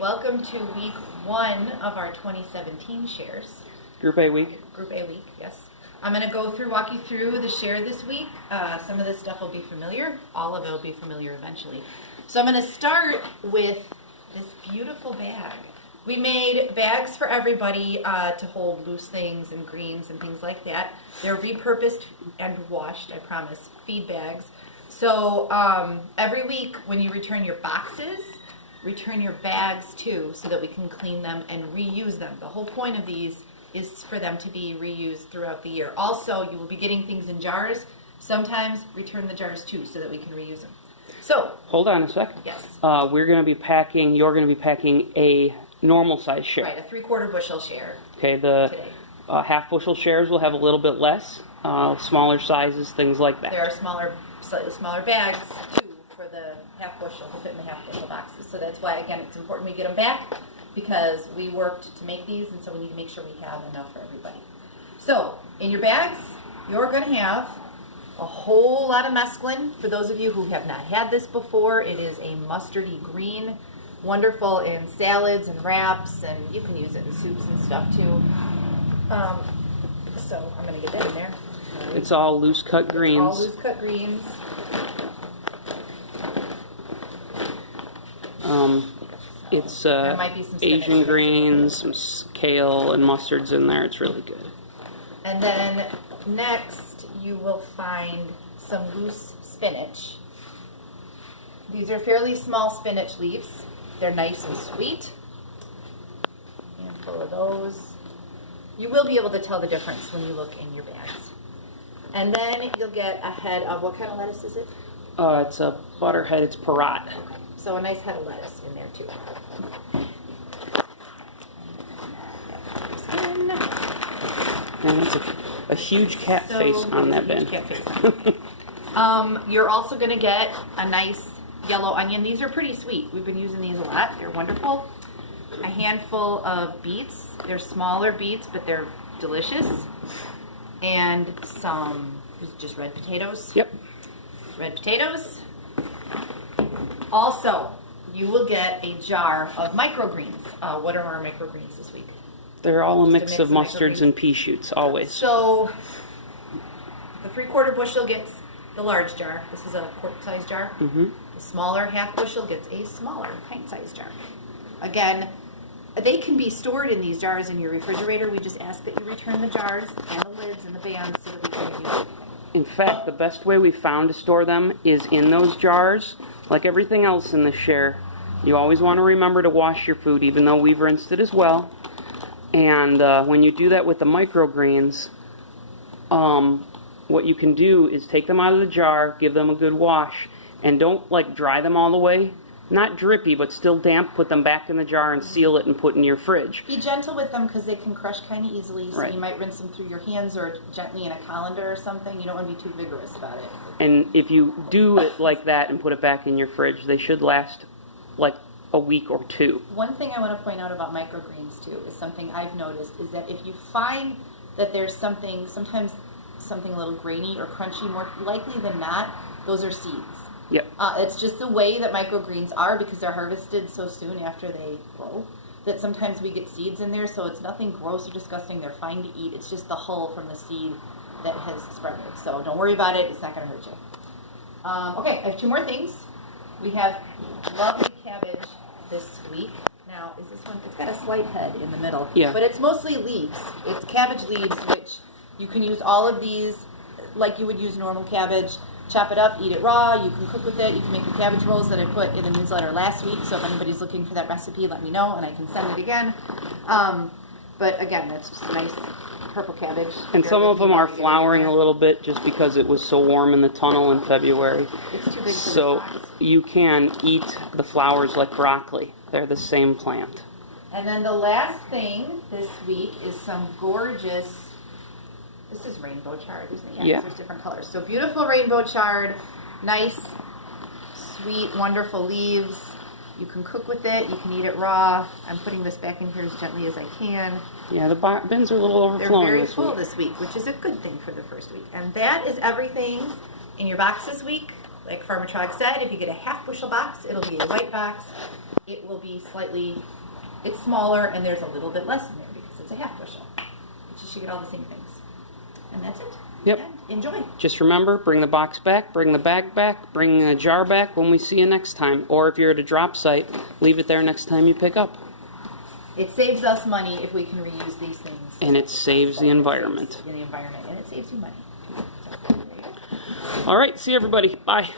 welcome to week 1 of our 2017 shares. Group A week. Group A week, yes. I'm going to walk you through the share this week. Some of this stuff will be familiar. All of it will be familiar eventually. So I'm going to start with this beautiful bag. We made bags for everybody to hold loose things and greens and things like that. They're repurposed and washed, I promise, feed bags. So every week when you return your boxes, return your bags too, so that we can clean them and reuse them. The whole point of these is for them to be reused throughout the year. Also, you will be getting things in jars. Sometimes return the jars too, so that we can reuse them. So, hold on a second. Yes. You're going to be packing a normal size share. Right, a 3/4 bushel share. Okay, the today. Half bushel shares will have a little bit less, smaller sizes, things like that. There are slightly smaller bags too for the half bushel, to fit in the half bushel boxes. So that's why, again, it's important we get them back, because we worked to make these, and so we need to make sure we have enough for everybody. So, in your bags, you're going to have a whole lot of mesclun. For those of you who have not had this before, it is a mustardy green, wonderful in salads and wraps, and you can use it in soups and stuff too. So, I'm going to get that in there. Right. It's all loose cut greens. All loose cut greens. It's There might be some Asian spinach. greens, some kale and mustards in there. It's really good. And then next you will find some loose spinach. These are fairly small spinach leaves. They're nice and sweet. A handful of those. You will be able to tell the difference when you look in your bags. And then you'll get a head of, what kind of lettuce is it? It's a butterhead. It's parat. So a nice head of lettuce in there too. And it's a huge cat face on that bin. You're also going to get a nice yellow onion. These are pretty sweet. We've been using these a lot. They're wonderful. A handful of beets. They're smaller beets, but they're delicious. And some just red potatoes. Yep. Red potatoes. Also, you will get a jar of microgreens. What are our microgreens this week? They're all a mix of microgreens. mustards and pea shoots, always. So, the 3/4 bushel gets the large jar. This is a quart-sized jar. Mm-hmm. The smaller half bushel gets a smaller pint-sized jar. Again, they can be stored in these jars in your refrigerator. We just ask that you return the jars and the lids and the bands so that we can use them. In fact, the best way we found to store them is in those jars. Like everything else in this share, you always want to remember to wash your food, even though we've rinsed it as well. And when you do that with the microgreens, what you can do is take them out of the jar, give them a good wash, and don't dry them all the way. Not drippy, but still damp. Put them back in the jar and seal it and put in your fridge. Be gentle with them because they can crush kind of easily. So Right. you might rinse them through your hands or gently in a colander or something. You don't want to be too vigorous about it. And if you do it like that and put it back in your fridge, they should last like a week or two. One thing I want to point out about microgreens too is something I've noticed is that if you find that there's sometimes something a little grainy or crunchy, more likely than not, those are seeds. Yep. It's just the way that microgreens are because they're harvested so soon after they grow that sometimes we get seeds in there, so it's nothing gross or disgusting. They're fine to eat. It's just the hull from the seed that has spread it. So don't worry about it. It's not going to hurt you. Okay, I have 2 more things. We have lovely cabbage this week. Now, is this one? It's got a slight head in the middle. Yeah. But it's mostly leaves. It's cabbage leaves, which you can use all of these like you would use normal cabbage. Chop it up, eat it raw. You can cook with it. You can make the cabbage rolls that I put in the newsletter last week. So if anybody's looking for that recipe, let me know and I can send it again. But again, that's just a nice purple cabbage. And some of them are flowering a little bit just because it was so warm in the tunnel in February. It's too big for So the size. you can eat the flowers like broccoli. They're the same plant. And then the last thing this week is some gorgeous, this is rainbow chard, isn't it? Yeah. There's different colors. So beautiful rainbow chard, nice, sweet, wonderful leaves. You can cook with it. You can eat it raw. I'm putting this back in here as gently as I can. Yeah, the bins are a little They're overflowing very this full week. this week, which is a good thing for the first week. And that is everything in your box this week. like Farmer Trog said, if you get a half bushel box, it'll be a white box. It will be it's smaller, and there's a little bit less in there because it's a half bushel. But you should get all the same things. And that's it. Yep. And enjoy. Just remember, bring the box back, bring the bag back, bring the jar back when we see you next time. Or if you're at a drop site, leave it there next time you pick up. It saves us money if we can reuse these things. And it saves the environment. In the environment, and it saves you money. So, there you go. All right, see you everybody. Bye.